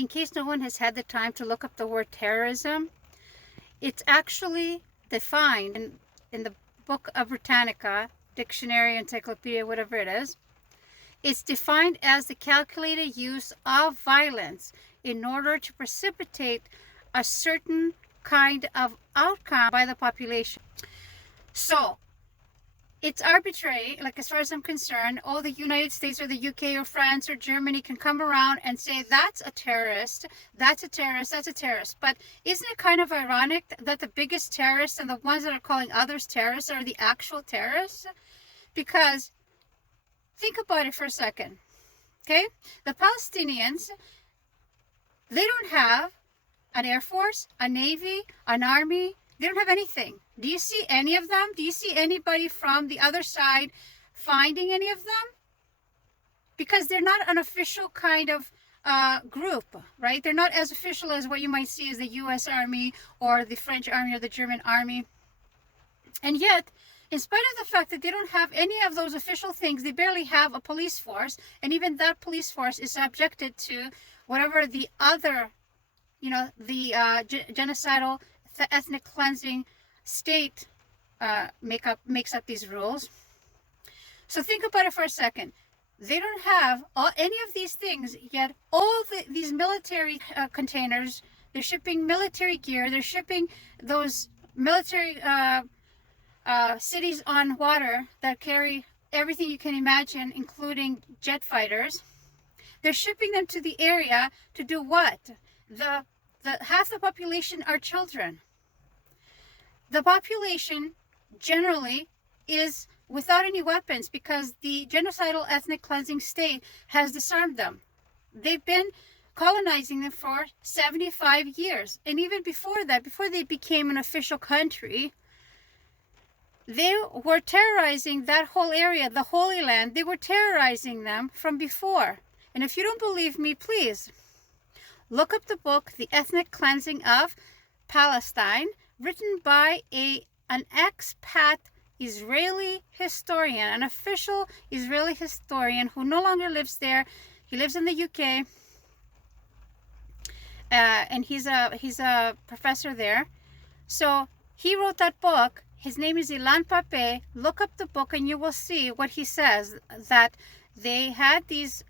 in case no one has had the time to look up the word terrorism, it's actually defined in the Book of Britannica, Dictionary, Encyclopedia, whatever it is. It's defined as the calculated use of violence in order to precipitate a certain kind of outcome by the population. So, it's arbitrary, like as far as I'm concerned. Oh, the United States or the UK or France or Germany can come around and say, that's a terrorist, that's a terrorist, that's a terrorist. But isn't it kind of ironic that the biggest terrorists and the ones that are calling others terrorists are the actual terrorists? Because think about it for a second, okay? The Palestinians, they don't have an air force, a navy, an army. They don't have anything. Do you see any of them? Do you see anybody from the other side finding any of them? Because they're not an official kind of group, right? They're not as official as what you might see as the US Army or the French Army or the German Army. And yet, in spite of the fact that they don't have any of those official things, they barely have a police force. And even that police force is subjected to whatever the other, the genocidal, the ethnic cleansing state makes up these rules. So think about it for a second. They don't have any of these things, yet all these military containers, they're shipping military gear, they're shipping those military cities on water that carry everything you can imagine, including jet fighters. They're shipping them to the area to do what? The half the population are children. The population generally is without any weapons because the genocidal ethnic cleansing state has disarmed them. They've been colonizing them for 75 years. And even before that, before they became an official country, they were terrorizing that whole area, the Holy Land. They were terrorizing them from before. And if you don't believe me, please look up the book, The Ethnic Cleansing of Palestine, written by an expat Israeli historian, an official Israeli historian who no longer lives there. He lives in the UK, and he's a professor there. So he wrote that book. His name is Ilan Pape. Look up the book and you will see what he says, that they had these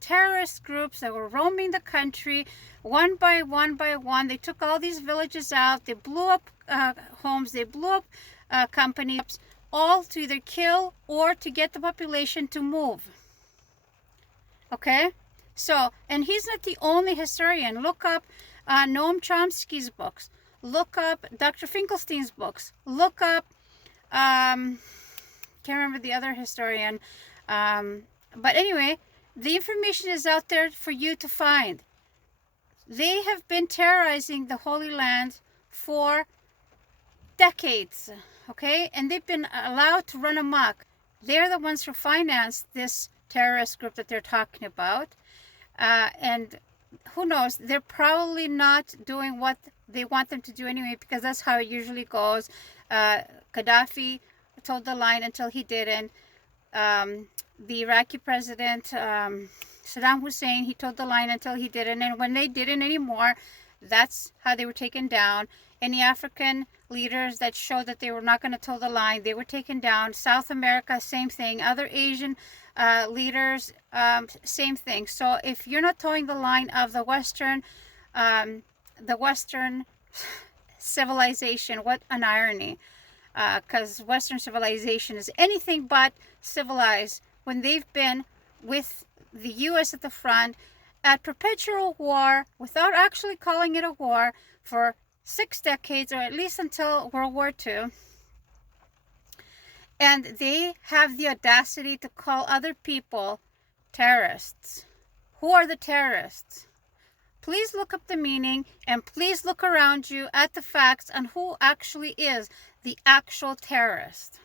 terrorist groups that were roaming the country one by one by one. They took all these villages out. They blew up homes. They blew up companies, all to either kill or to get the population to move. Okay? So, and he's not the only historian. Look up Noam Chomsky's books. Look up Dr. Finkelstein's books. Look up, can't remember the other historian. But anyway, the information is out there for you to find. They have been terrorizing the Holy Land for decades, okay? And they've been allowed to run amok. They're the ones who financed this terrorist group that they're talking about. And who knows, they're probably not doing what they want them to do anyway, because that's how it usually goes. Gaddafi told the line until he didn't. The Iraqi president, Saddam Hussein, he told the line until he didn't. And when they didn't anymore, that's how they were taken down. Any African leaders that showed that they were not going to toe the line, they were taken down. South America, same thing. Other Asian leaders, same thing. So if you're not towing the line of the Western civilization, what an irony. Because Western civilization is anything but civilized when they've been with the U.S. at the front at perpetual war without actually calling it a war for 6 decades, or at least until World War II. And they have the audacity to call other people terrorists. Who are the terrorists? Please look up the meaning and please look around you at the facts on who actually is the actual terrorist.